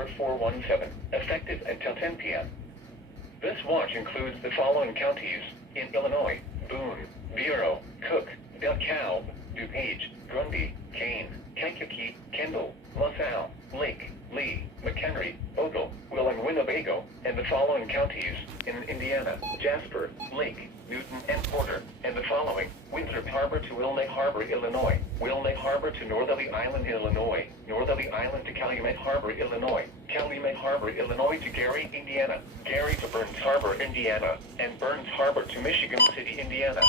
number 417, effective until 10 p.m. This watch includes the following counties in Illinois: Boone, Bureau, Cook, DeKalb, DuPage, Grundy, Kane, Kankakee, Kendall, LaSalle, Lake, Lee, McHenry, Ogle, Will, and Winnebago, and the following counties in Indiana: Jasper, Lake, Newton, and Porter, and the following: Winthrop Harbor to Wilmette Harbor, Illinois; Wilmette Harbor to Northerly Island, Illinois; Northerly Island to Calumet Harbor, Illinois; Calumet Harbor, Illinois to Gary, Indiana; Gary to Burns Harbor, Indiana; and Burns Harbor to Michigan City, Indiana.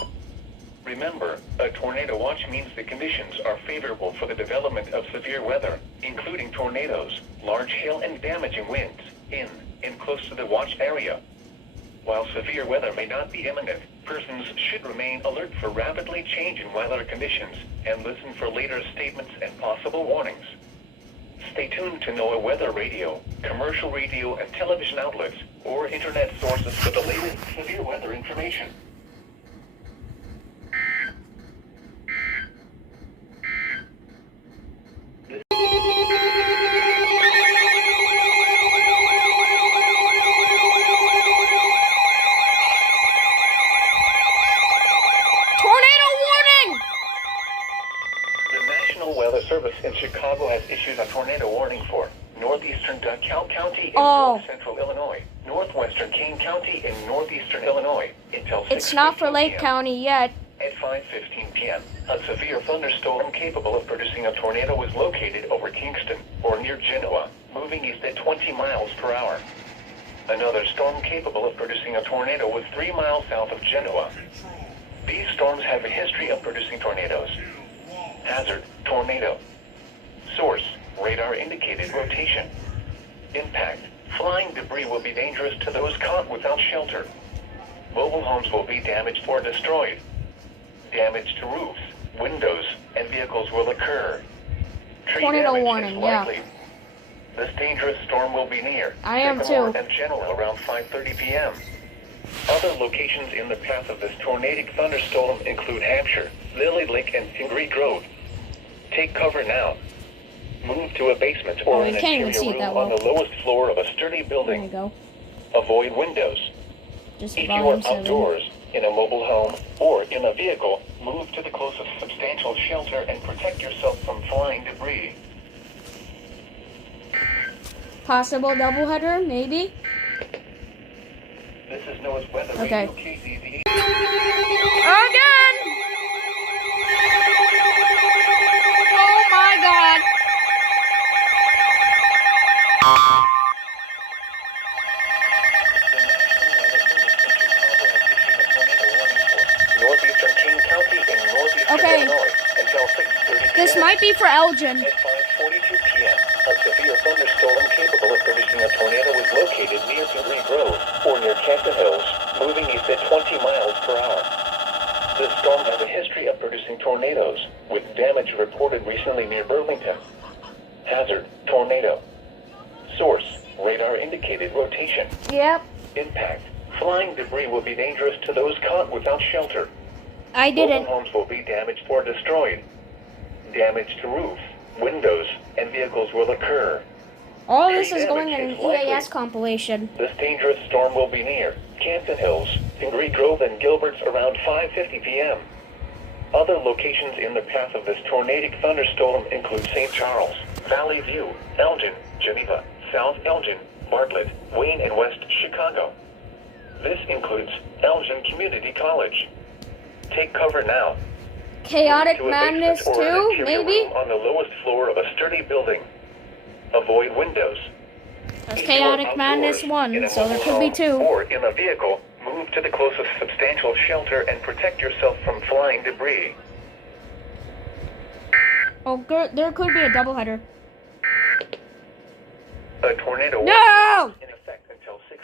Remember, a tornado watch means the conditions are favorable for the development of severe weather, including tornadoes, large hail, and damaging winds, in and close to the watch area. While severe weather may not be imminent, persons should remain alert for rapidly changing weather conditions and listen for later statements and possible warnings. Stay tuned to NOAA weather radio, commercial radio and television outlets, or internet sources for the latest severe weather information. Service in Chicago has issued a tornado warning for northeastern DeKalb County in north central Illinois, northwestern Kane County in northeastern Illinois until 6:15 It's not for Lake County yet. At 5:15 p.m., a severe thunderstorm capable of producing a tornado was located over Kingston or near Genoa, moving east at 20 miles per hour. Another storm capable of producing a tornado was 3 miles south of Genoa. These storms have a history of producing tornadoes. Hazard: tornado. Source: radar indicated rotation. Impact: flying debris will be dangerous to those caught without shelter. Mobile homes will be damaged or destroyed. Damage to roofs, windows, and vehicles will occur. Tree Tornado damage warning, is likely. This dangerous storm will be near I am too. Sycamore and Genoa around 5:30 p.m. Other locations in the path of this tornadic thunderstorm include Hampshire, Lily Lake, and Pingree Grove. Take cover now. Move to a basement or an interior room on the lowest floor of a sturdy building. There you go. Avoid windows. Just if you are outdoors, in a mobile home, or in a vehicle, move to the closest substantial shelter and protect yourself from flying debris. Possible doubleheader, maybe? This is NOAA's weather okay. radio KZZ. Again! Oh my god! Northeastern King County in northeastern Illinois until 6:30 This might be for Elgin. At 5:42 p.m., a severe thunderstorm capable of producing a tornado was located near Pingree Grove or near Canton Hills, moving east at 20 miles per hour. This storm has a history of producing tornadoes, with damage reported recently near Burlington. Hazard: tornado. Source: radar indicated rotation. Yep. Impact: flying debris will be dangerous to those caught without shelter. I didn't. Mobile homes will be damaged or destroyed. Damage to roofs, windows, and vehicles will occur. All this is going in an EAS compilation. This dangerous storm will be near Canton Hills, Pingree Grove, and Gilbert's around 5:50 p.m. Other locations in the path of this tornadic thunderstorm include St. Charles, Valley View, Elgin, Geneva, South Elgin, Bartlett, Wayne, and West Chicago. This includes Elgin Community College. Take cover now. Chaotic Madness 2, maybe? On the lowest floor of a sturdy building. Avoid windows. That's Chaotic Madness 1, so there could be 2. Or in a vehicle, move to the closest substantial shelter and protect yourself from flying debris. Oh, there could be a doubleheader. A tornado no! in effect until 6.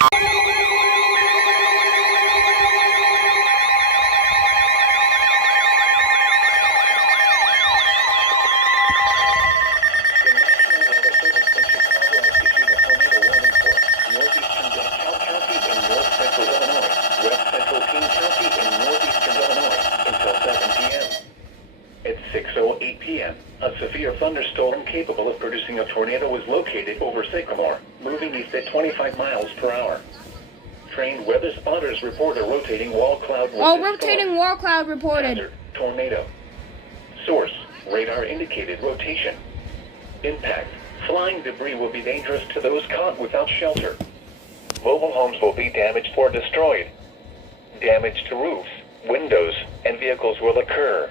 At 6:08 p.m., A severe thunderstorm capable of producing a tornado is located over Sycamore, moving east at 25 miles per hour. Trained weather spotters report a rotating wall cloud with Oh, this rotating storm. wall cloud reported. Hazard, tornado. Source, radar indicated rotation. Impact, flying debris will be dangerous to those caught without shelter. Mobile homes will be damaged or destroyed. Damage to roofs, windows, and vehicles will occur.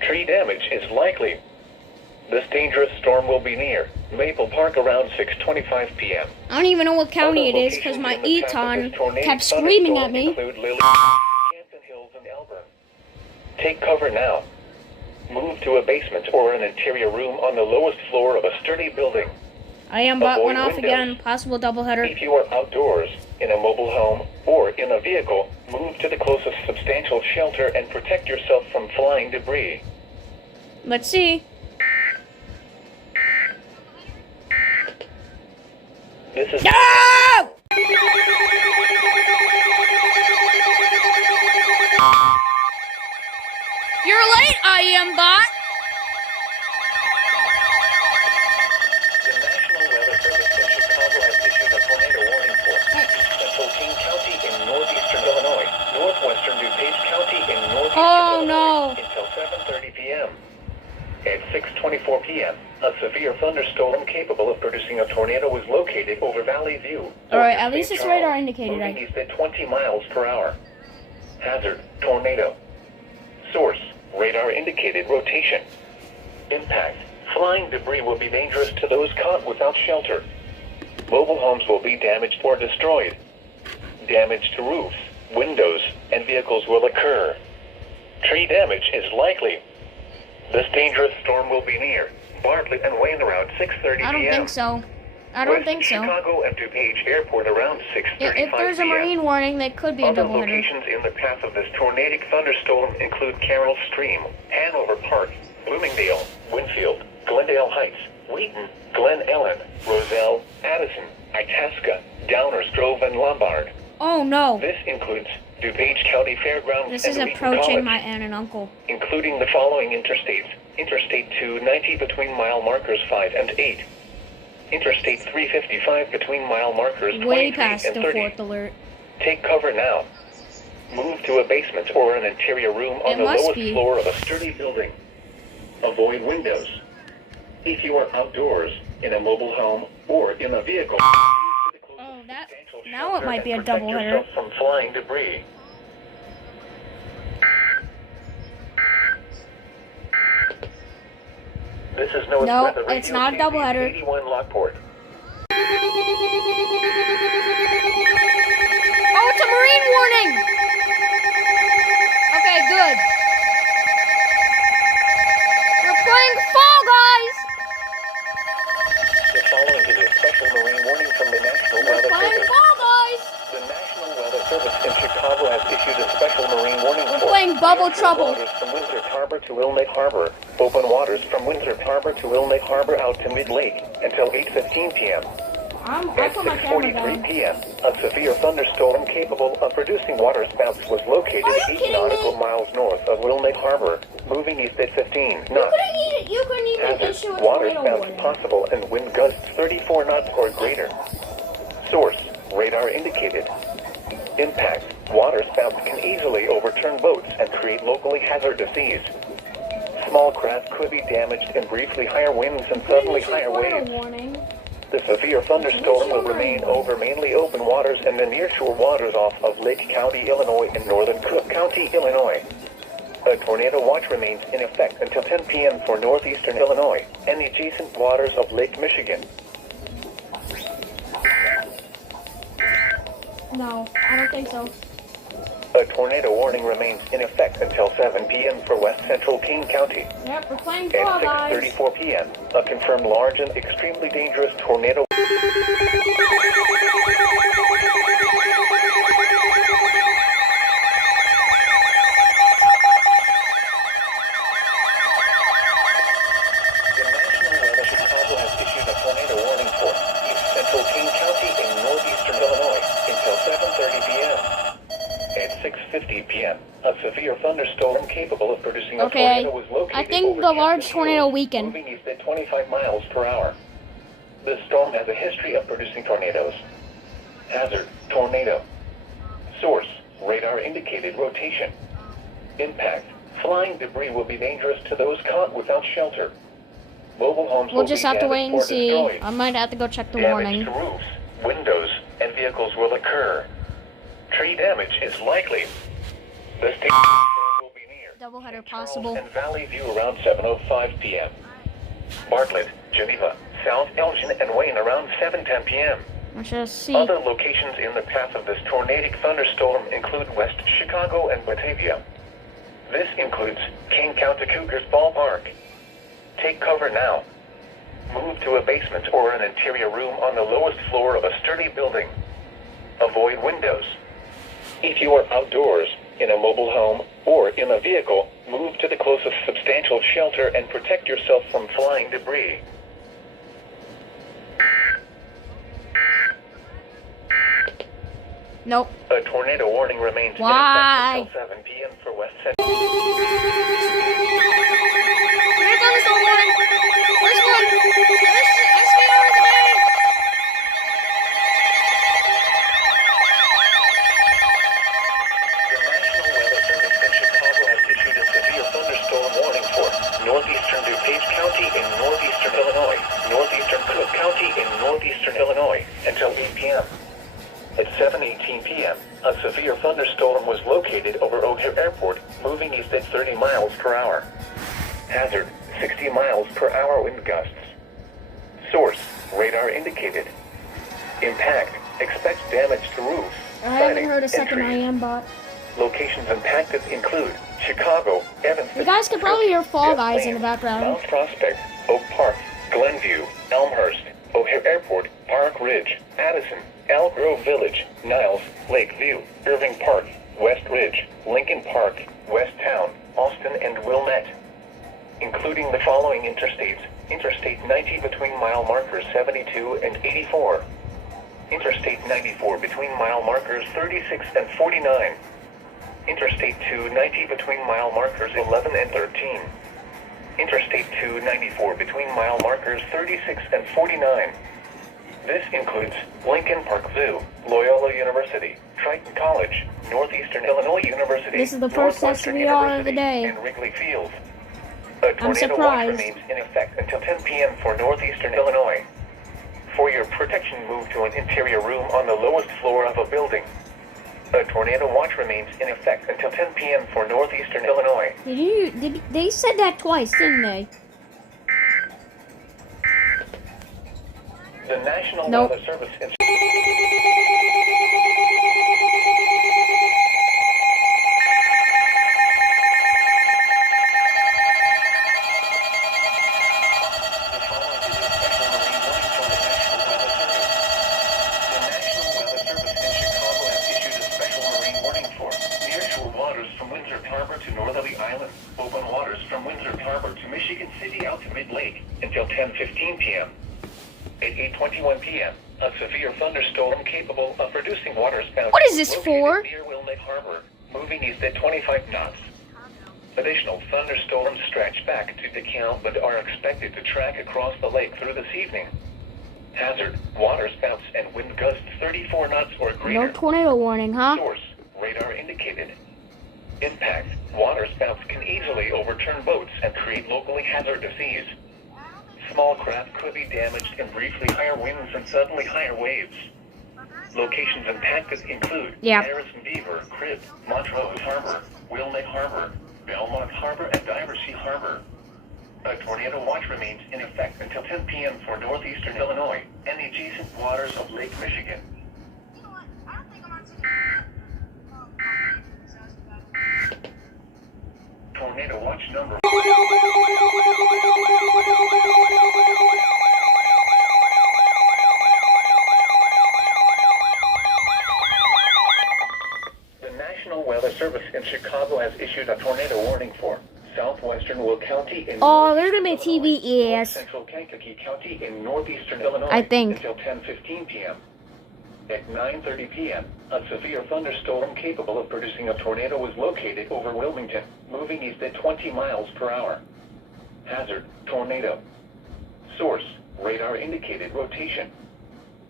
Tree damage is likely. This dangerous storm will be near Maple Park around 6:25 p.m. I don't even know what county it Other is because my locations in the path of Eton this tornado kept screaming at thunderstorm me. include Lily, Canton Hills, and Elburn. Take cover now. Move to a basement or an interior room on the lowest floor of a sturdy building. I am bought Avoid one off windows. again. Possible doubleheader. If you are outdoors, in a mobile home, or in a vehicle, move to the closest substantial shelter and protect yourself from flying debris. Let's see. This is No! You're late, I am bot. the National Weather Service in Chicago has issued a tornado warning for Central King County in northeastern Illinois, northwestern DuPage County in northeastern Oh, Illinois no. until 7:30 p.m. At 6:24 p.m., a severe thunderstorm capable of producing a tornado was located over Valley View. Alright, over at least St. it's radar Charles, indicated. moving east at 20 miles per hour. Hazard, tornado. Source, radar indicated rotation. Impact, flying debris will be dangerous to those caught without shelter. Mobile homes will be damaged or destroyed. Damage to roofs, windows, and vehicles will occur. Tree damage is likely. This dangerous storm will be near Bartlett and Wayne around 6:30 p.m. I don't think so. I don't West think so. Chicago and DuPage Airport around 6:35 If there's a p.m. marine warning, that could be a Other doubleheader. locations in the path of this tornadic thunderstorm include Carroll Stream, Hanover Park, Bloomingdale, Winfield, Glendale Heights, Wheaton, Glen Ellen, Roselle, Addison, Itasca, Downers Grove, and Lombard. Oh no. This includes DuPage County Fairgrounds This and is Wheaton approaching College, my aunt and uncle. including the following interstates: Interstate 290 between mile markers 5 and 8. Interstate 355 between mile markers 23 Way past and the 30. fourth alert. Take cover now. Move to a basement or an interior room on It the must lowest be. floor of a sturdy building. Avoid windows. If you are outdoors, in a mobile home, or in a vehicle, move to the closest Oh, that- substantial now it shelter might be and a protect doubleheader. yourself from flying debris. This is North No, Weather Radio it's not a TV doubleheader. 81 Lockport. Oh, it's a marine warning! Okay, good. We're playing Fall Guys! The following is a special marine warning from the National We're Weather playing Service. Fall Guys! The National Weather Service in Chicago has issued a special marine warning We're for playing Bubble offshore Trouble. waters from Winthrop Harbor to Wilmette Harbor. Open waters from Winthrop Harbor to Wilmette Harbor out to mid-lake until 8:15 p.m. I At put my camera 6:43 down. p.m., a severe thunderstorm capable of producing water spouts was located Are you 8 kidding nautical me? miles north of Wilmette Harbor, moving east at 15 knots. You couldn't even Hazard, issue a water tornado spouts warning. possible and wind gusts 34 knots or greater. Source, radar indicated. Impact, water spouts can easily overturn boats and create locally hazardous seas. Small craft could be damaged in briefly higher winds and suddenly higher waves. Warning. The severe thunderstorm will remain over mainly open waters and the nearshore waters off of Lake County, Illinois and northern Cook County, Illinois. A tornado watch remains in effect until 10 p.m. for northeastern Illinois and the adjacent waters of Lake Michigan. No, I don't think so. A tornado warning remains in effect until 7 p.m. for west central King County. Yep, we're playing Fall At Guys. 6:34 p.m., a confirmed large and extremely dangerous tornado. The National Weather Chicago has issued a tornado warning for east central King County in northeastern Illinois until 7:30 p.m. At 6:50 p.m., a severe thunderstorm capable of producing a Okay, tornado was located I think over the Captain large tornado Hills, weakened. moving east at 25 miles per hour. This storm has a history of producing tornadoes. Hazard, tornado. Source, radar indicated rotation. Impact, flying debris will be dangerous to those caught without shelter. Mobile homes We'll will just be have to damaged wait and or see. destroyed. I might have to go check the Damage warning. to roofs, windows, and vehicles will occur. Tree damage is likely. The station will be near Doubleheader Charles possible. and Valley View around 7:05 p.m. Bartlett, Geneva, South Elgin, and Wayne around 7:10 p.m. I shall see. Other locations in the path of this tornadic thunderstorm include West Chicago and Batavia. This includes Kane County Cougars Ballpark. Take cover now. Move to a basement or an interior room on the lowest floor of a sturdy building. Avoid windows. If you are outdoors, in a mobile home, or in a vehicle, move to the closest substantial shelter and protect yourself from flying debris. Nope. A tornado warning remains in Why? effect until 7 p.m. for West Central. Here comes the warning. First one. First SVR of the day. The National Weather Service in Chicago has issued a severe thunderstorm warning for northeastern DuPage County in northeastern Illinois, northeastern Cook County in northeastern Illinois, until 8 p.m. At 7:18 p.m., a severe thunderstorm was located over O'Hare Airport, moving east at 30 miles per hour. Hazard, 60 miles per hour wind gusts. Source, radar indicated. Impact, expect damage to roofs, I haven't siding, heard a and second I trees. am bot. Locations impacted include Chicago, Evanston. You guys can probably hear Fall Des Guys in the Plaines, background. Mount Prospect, Oak Park, Glenview, Elmhurst, O'Hare Airport, Park Ridge, Addison, Elk Grove Village, Niles, Lakeview, Irving Park, West Ridge, Lincoln Park, West Town, Austin, and Wilmette. Including the following interstates: Interstate 90 between mile markers 72 and 84. Interstate 94 between mile markers 36 and 49. Interstate 290 between mile markers 11 and 13. Interstate 294 between mile markers 36 and 49. This includes Lincoln Park Zoo, Loyola University, Triton College, Northeastern Illinois University, This is the first Northwestern SVR of the University, day. and Wrigley Field. A tornado watch surprised. remains in effect until 10 p.m. for Northeastern Illinois. For your protection, move to an interior room on the lowest floor of a building. A tornado watch remains in effect until 10 p.m. for Northeastern Illinois. They said that twice, didn't they? The National Nope. Weather Service in until 10:15 p.m. At 8:21 p.m., a severe thunderstorm capable of producing waterspouts. What is this located for? near Wilmette Harbor, moving east at 25 knots. Additional thunderstorms stretch back to DeKalb but are expected to track across the lake through this evening. Hazard, waterspouts and wind gusts 34 knots or greater. No tornado warning, huh? Source, radar indicated. Impact, waterspouts can easily overturn boats and create locally hazardous seas. Small craft could be damaged in briefly higher winds and suddenly higher waves. Locations impacted include Harrison Beaver, Cribb, Montrose Harbor, Wilmette Harbor, Belmont Harbor, and Diversey Harbor. A tornado watch remains in effect until 10 p.m. for northeastern Illinois and the adjacent waters of Lake Michigan. You know what? I don't think I'm on Tornado watch number. The National Weather Service in Chicago has issued a tornado warning for southwestern Will County in Oh, there's gonna be a TV EAS. central Kankakee County in northeastern Illinois I think. until 10:15 p.m. At 9:30 p.m., a severe thunderstorm capable of producing a tornado was located over Wilmington, moving east at 20 miles per hour. Hazard, tornado. Source, radar indicated rotation.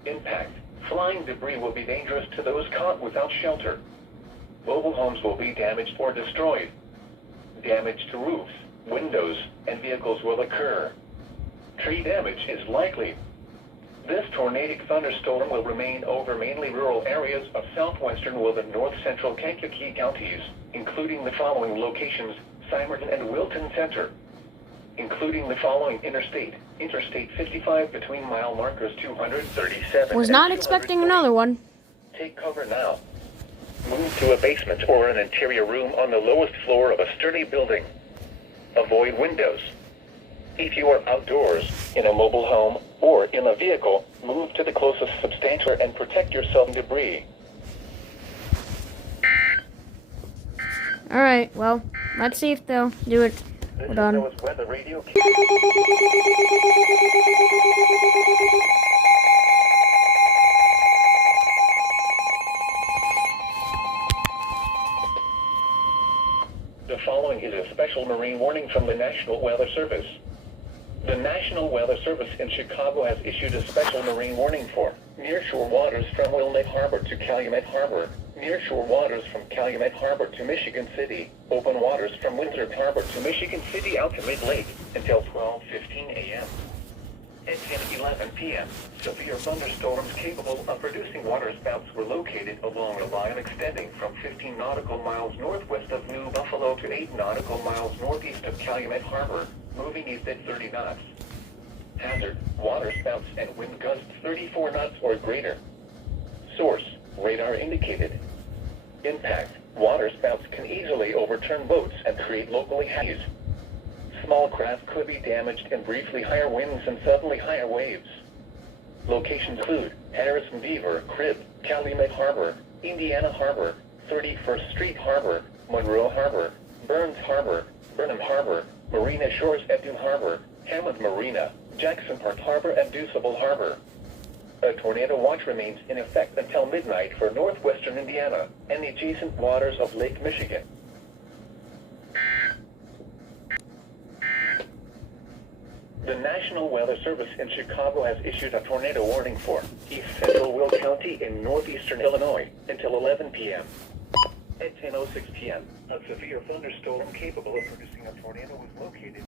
Impact, flying debris will be dangerous to those caught without shelter. Mobile homes will be damaged or destroyed. Damage to roofs, windows, and vehicles will occur. Tree damage is likely. This tornadic thunderstorm will remain over mainly rural areas of southwestern and north-central Kankakee counties, including the following locations: Simerton and Wilton Center. Including the following Interstate 55 between mile markers 237 Was and not expecting 240. another one. Take cover now. Move to a basement or an interior room on the lowest floor of a sturdy building. Avoid windows. If you are outdoors, in a mobile home, or in a vehicle, move to the closest substantial and protect yourself from debris. Alright, well, let's see if they'll do it. This Hold on. is NOAA's weather radio. The following is a special marine warning from the National Weather Service. The National Weather Service in Chicago has issued a special marine warning for nearshore waters from Wilmette Harbor to Calumet Harbor, nearshore waters from Calumet Harbor to Michigan City, open waters from Winthrop Harbor to Michigan City out to mid-lake until 12:15 a.m. At 10:11 p.m., severe thunderstorms capable of producing waterspouts were located along a line extending from 15 nautical miles northwest of New Buffalo to 8 nautical miles northeast of Calumet Harbor, moving east at 30 knots. Hazard, waterspouts and wind gusts 34 knots or greater. Source, radar indicated. Impact, waterspouts can easily overturn boats and create locally haze. Small craft could be damaged in briefly higher winds and suddenly higher waves. Locations include Harrison Beaver, Crib, Calumet Harbor, Indiana Harbor, 31st Street Harbor, Monroe Harbor, Burns Harbor, Burnham Harbor, Marina Shores at Dune Harbor, Hammond Marina, Jackson Park Harbor, and Deuceable Harbor. A tornado watch remains in effect until midnight for northwestern Indiana and the adjacent waters of Lake Michigan. The National Weather Service in Chicago has issued a tornado warning for east central Will County in northeastern Illinois until 11 p.m. At 10:06 p.m., a severe thunderstorm capable of producing a tornado was located